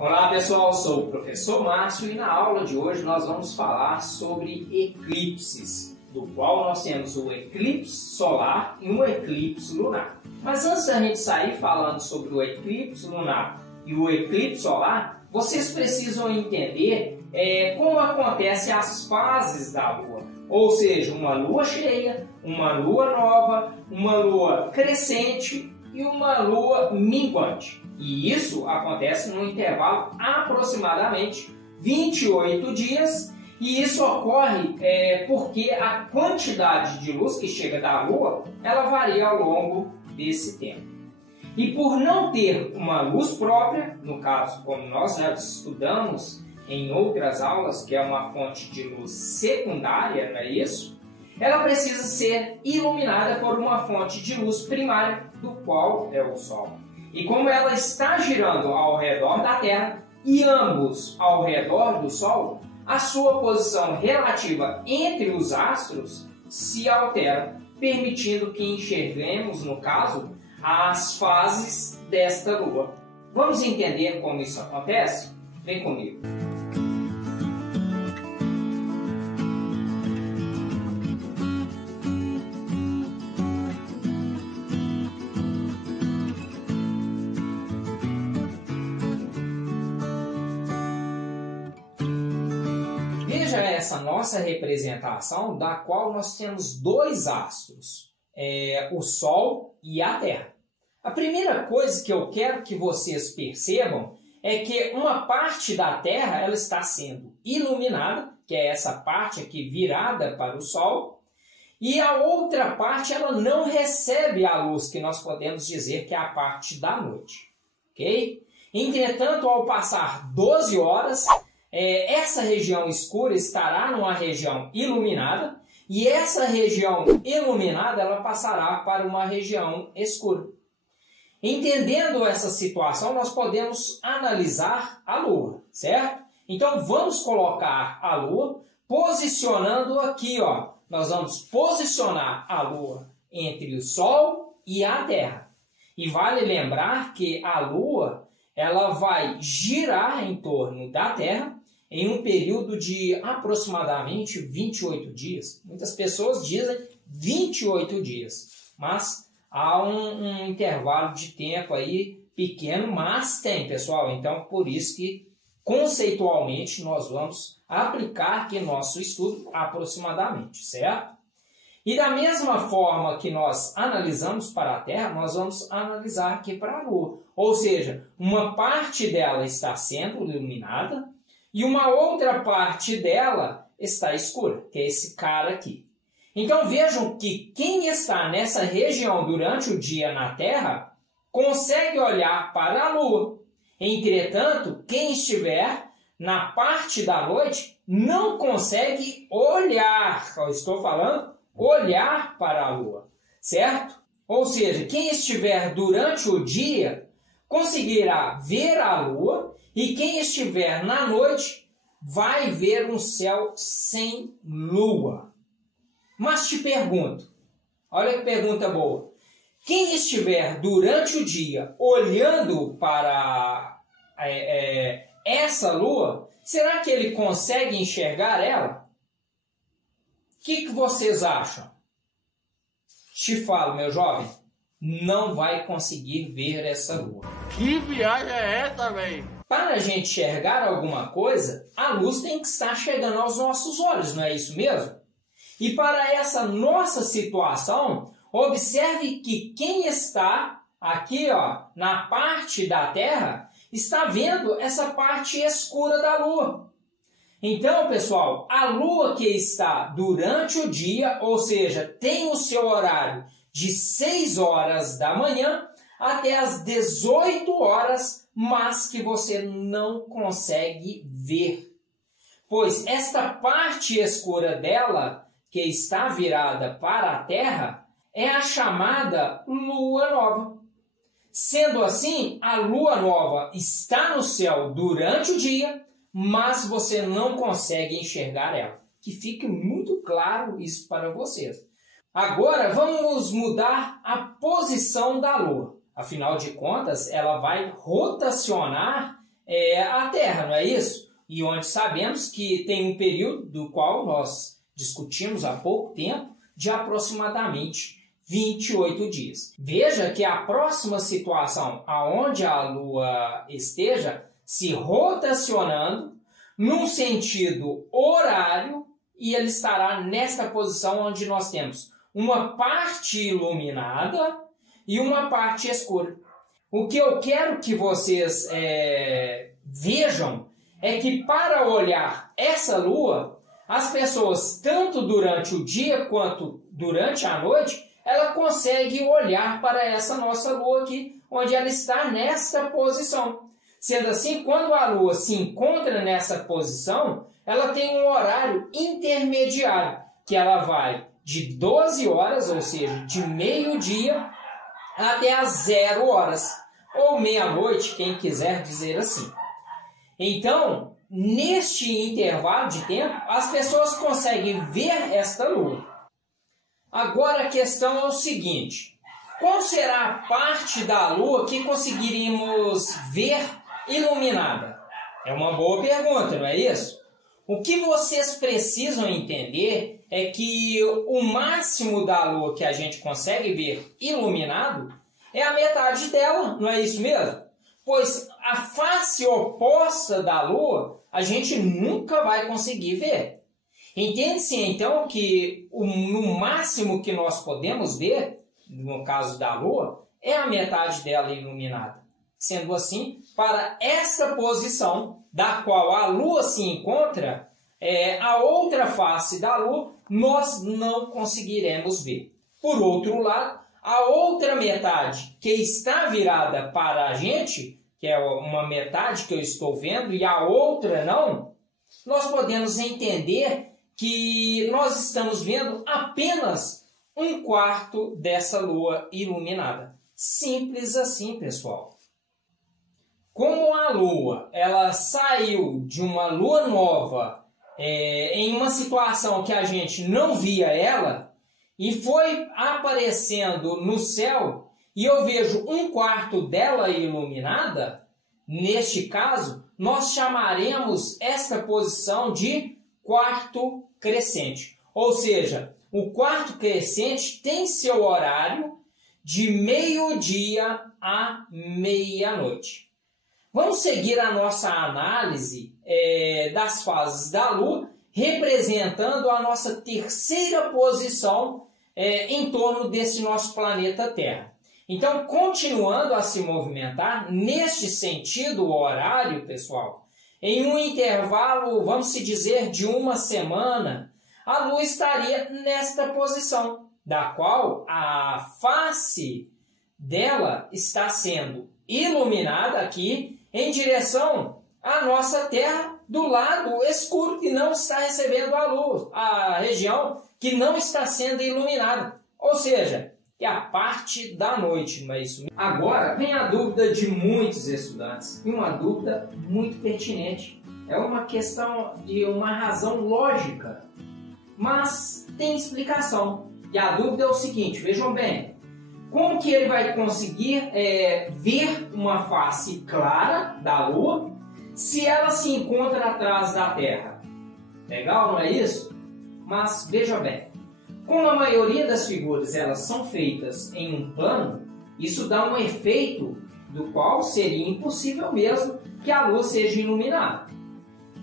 Olá pessoal, sou o professor Márcio e na aula de hoje nós vamos falar sobre eclipses, do qual nós temos o eclipse solar e um eclipse lunar. Mas antes da gente sair falando sobre o eclipse lunar e o eclipse solar, vocês precisam entender como acontecem as fases da Lua. Ou seja, uma lua cheia, uma lua nova, uma lua crescente e uma lua minguante. E isso acontece num intervalo aproximadamente 28 dias. E isso ocorre porque a quantidade de luz que chega da Lua, ela varia ao longo desse tempo. E por não ter uma luz própria, no caso, como nós já estudamos em outras aulas, que é uma fonte de luz secundária, não é isso? Ela precisa ser iluminada por uma fonte de luz primária, do qual é o Sol. E como ela está girando ao redor da Terra e ambos ao redor do Sol, a sua posição relativa entre os astros se altera, permitindo que enxerguemos, no caso, as fases desta Lua. Vamos entender como isso acontece? Vem comigo. Veja essa nossa representação, da qual nós temos dois astros, o Sol e a Terra. A primeira coisa que eu quero que vocês percebam é que uma parte da Terra ela está sendo iluminada, que é essa parte aqui virada para o Sol, e a outra parte ela não recebe a luz, que nós podemos dizer que é a parte da noite. Okay? Entretanto, ao passar 12 horas, essa região escura estará numa região iluminada e essa região iluminada ela passará para uma região escura. Entendendo essa situação, nós podemos analisar a Lua, certo? Então vamos colocar a Lua posicionando aqui, ó. Nós vamos posicionar a Lua entre o Sol e a Terra. E vale lembrar que a Lua ela vai girar em torno da Terra em um período de aproximadamente 28 dias. Muitas pessoas dizem 28 dias, mas há um intervalo de tempo aí pequeno, mas tem, pessoal. Então, por isso que, conceitualmente, nós vamos aplicar aqui nosso estudo aproximadamente, certo? E da mesma forma que nós analisamos para a Terra, nós vamos analisar aqui para a Lua. Ou seja, uma parte dela está sendo iluminada e uma outra parte dela está escura, que é esse cara aqui. Então vejam que quem está nessa região durante o dia na Terra consegue olhar para a Lua. Entretanto, quem estiver na parte da noite não consegue olhar, eu estou falando, olhar para a Lua, certo? Ou seja, quem estiver durante o dia conseguirá ver a Lua e quem estiver na noite vai ver um céu sem lua. Mas te pergunto, olha que pergunta boa, quem estiver durante o dia olhando para essa lua, será que ele consegue enxergar ela? O que vocês acham? Te falo, meu jovem, não vai conseguir ver essa lua. Que viagem é essa, velho? Para a gente enxergar alguma coisa, a luz tem que estar chegando aos nossos olhos, não é isso mesmo? E para essa nossa situação, observe que quem está aqui, ó, na parte da Terra, está vendo essa parte escura da Lua. Então, pessoal, a Lua que está durante o dia, ou seja, tem o seu horário de 6 horas da manhã até as 18 horas, mas que você não consegue ver. Pois esta parte escura dela, que está virada para a Terra, é a chamada Lua Nova. Sendo assim, a Lua Nova está no céu durante o dia, mas você não consegue enxergar ela. Que fique muito claro isso para vocês. Agora vamos mudar a posição da Lua. Afinal de contas, ela vai rotacionar Terra, não é isso? E onde sabemos que tem um período do qual nós discutimos há pouco tempo, de aproximadamente 28 dias. Veja que a próxima situação aonde a Lua esteja se rotacionando num sentido horário, e ele estará nesta posição onde nós temos uma parte iluminada e uma parte escura. O que eu quero que vocês vejam é que para olhar essa Lua, as pessoas, tanto durante o dia quanto durante a noite, ela consegue olhar para essa nossa Lua aqui, onde ela está nesta posição. Sendo assim, quando a Lua se encontra nessa posição, ela tem um horário intermediário, que ela vai de 12 horas, ou seja, de meio-dia até às 0 horas, ou meia-noite, quem quiser dizer assim. Então, neste intervalo de tempo, as pessoas conseguem ver esta Lua. Agora a questão é o seguinte: qual será a parte da Lua que conseguiríamos ver iluminada? É uma boa pergunta, não é isso? O que vocês precisam entender é que o máximo da Lua que a gente consegue ver iluminado é a metade dela, não é isso mesmo? Pois a face oposta da Lua a gente nunca vai conseguir ver. Entende-se então que no máximo que nós podemos ver, no caso da Lua, é a metade dela iluminada. Sendo assim, para esta posição da qual a Lua se encontra, a outra face da Lua nós não conseguiremos ver. Por outro lado, a outra metade que está virada para a gente, que é uma metade que eu estou vendo e a outra não, nós podemos entender que nós estamos vendo apenas um quarto dessa Lua iluminada. Simples assim, pessoal. Como a Lua ela saiu de uma Lua nova em uma situação que a gente não via ela e foi aparecendo no céu e eu vejo um quarto dela iluminada, neste caso, nós chamaremos esta posição de quarto crescente. Ou seja, o quarto crescente tem seu horário de meio-dia a meia-noite. Vamos seguir a nossa análise das fases da Lua, representando a nossa terceira posição em torno desse nosso planeta Terra. Então, continuando a se movimentar neste sentido horário, pessoal, em um intervalo, vamos se dizer, de uma semana, a Lua estaria nesta posição, da qual a face dela está sendo iluminada aqui em direção à nossa Terra, do lado escuro que não está recebendo a luz, a região que não está sendo iluminada, ou seja, é a parte da noite, não é isso mesmo? Agora vem a dúvida de muitos estudantes, e uma dúvida muito pertinente. É uma questão de uma razão lógica, mas tem explicação. E a dúvida é o seguinte, vejam bem, como que ele vai conseguir ver uma face clara da Lua se ela se encontra atrás da Terra? Legal, não é isso? Mas veja bem, como a maioria das figuras elas são feitas em um plano, isso dá um efeito do qual seria impossível mesmo que a Lua seja iluminada,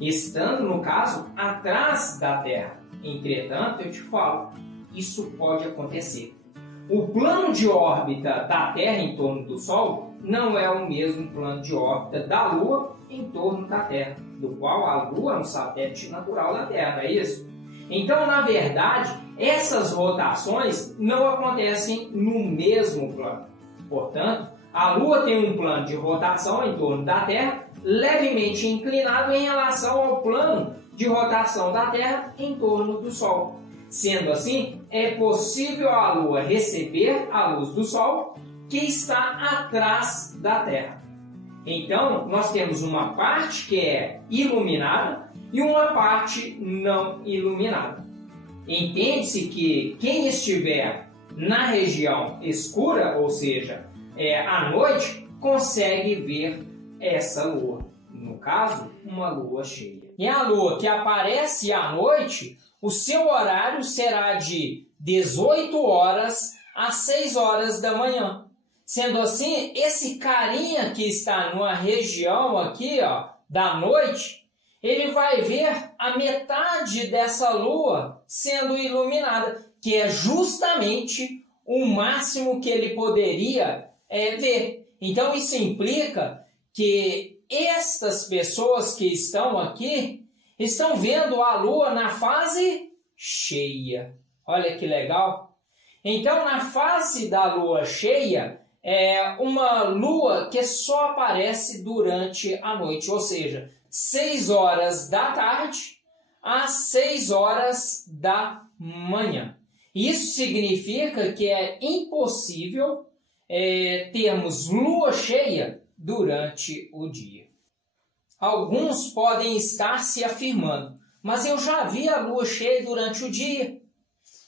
estando, no caso, atrás da Terra. Entretanto, eu te falo, isso pode acontecer. O plano de órbita da Terra em torno do Sol não é o mesmo plano de órbita da Lua em torno da Terra, do qual a Lua é um satélite natural da Terra, não é isso? Então, na verdade, essas rotações não acontecem no mesmo plano. Portanto, a Lua tem um plano de rotação em torno da Terra levemente inclinado em relação ao plano de rotação da Terra em torno do Sol. Sendo assim, é possível a Lua receber a luz do Sol que está atrás da Terra. Então, nós temos uma parte que é iluminada e uma parte não iluminada. Entende-se que quem estiver na região escura, ou seja, à noite, consegue ver essa Lua. no caso, uma lua cheia. E a lua que aparece à noite, o seu horário será de 18 horas às 6 horas da manhã. Sendo assim, esse carinha que está numa região aqui, ó, da noite, ele vai ver a metade dessa lua sendo iluminada, que é justamente o máximo que ele poderia ver. Então isso implica que estas pessoas que estão aqui estão vendo a lua na fase cheia. Olha que legal! Então, na fase da lua cheia, é uma lua que só aparece durante a noite, ou seja, 6 horas da tarde às 6 horas da manhã. Isso significa que é impossível termos lua cheia durante o dia. Alguns podem estar se afirmando, mas eu já vi a lua cheia durante o dia.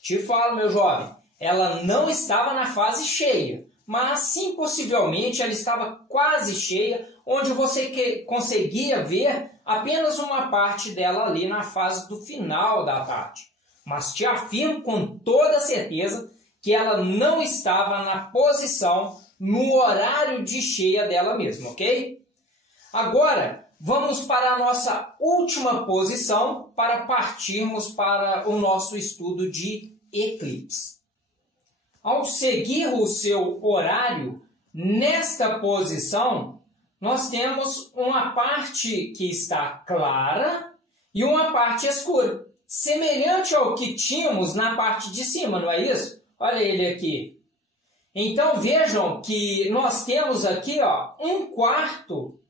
Te falo, meu jovem, ela não estava na fase cheia, mas sim, possivelmente, ela estava quase cheia, onde você conseguia ver apenas uma parte dela ali na fase do final da tarde. Mas te afirmo com toda certeza que ela não estava na posição, no horário de cheia dela mesma, ok? Agora, vamos para a nossa última posição para partirmos para o nosso estudo de eclipse. Ao seguir o seu horário, nesta posição, nós temos uma parte que está clara e uma parte escura, semelhante ao que tínhamos na parte de cima, não é isso? Olha ele aqui. Então vejam que nós temos aqui, ó, um quarto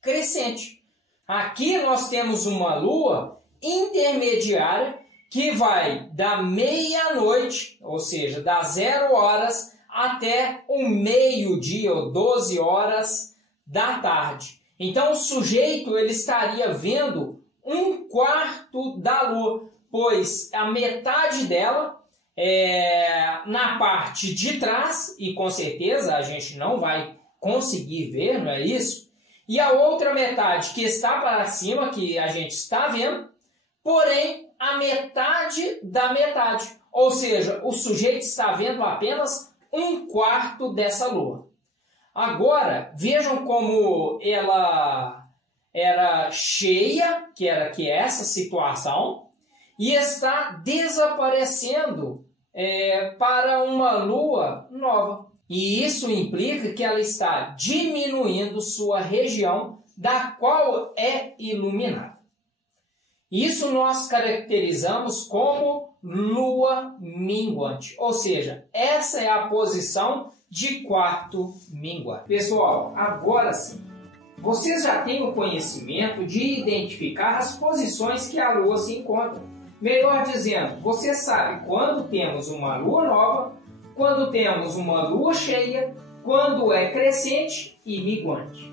crescente. Aqui nós temos uma lua intermediária que vai da meia-noite, ou seja, das 0 horas até o meio-dia, ou 12 horas da tarde. Então o sujeito ele estaria vendo um quarto da lua, pois a metade dela é na parte de trás, e com certeza a gente não vai conseguir ver, não é isso? E a outra metade que está para cima, que a gente está vendo, porém a metade da metade. Ou seja, o sujeito está vendo apenas um quarto dessa lua. Agora, vejam como ela era cheia, que é essa situação, e está desaparecendo para uma lua nova. E isso implica que ela está diminuindo sua região da qual é iluminada. Isso nós caracterizamos como lua minguante, ou seja, essa é a posição de quarto minguante. Pessoal, agora sim, vocês já têm o conhecimento de identificar as posições que a lua se encontra. Melhor dizendo, você sabe quando temos uma lua nova, quando temos uma lua cheia, quando é crescente e minguante.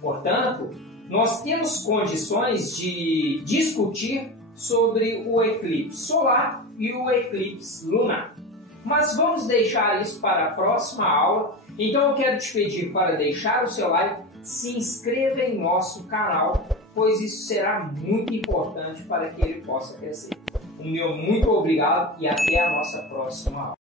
Portanto, nós temos condições de discutir sobre o eclipse solar e o eclipse lunar. Mas vamos deixar isso para a próxima aula. Então eu quero te pedir para deixar o seu like, se inscreva em nosso canal, pois isso será muito importante para que ele possa crescer. O meu muito obrigado e até a nossa próxima aula.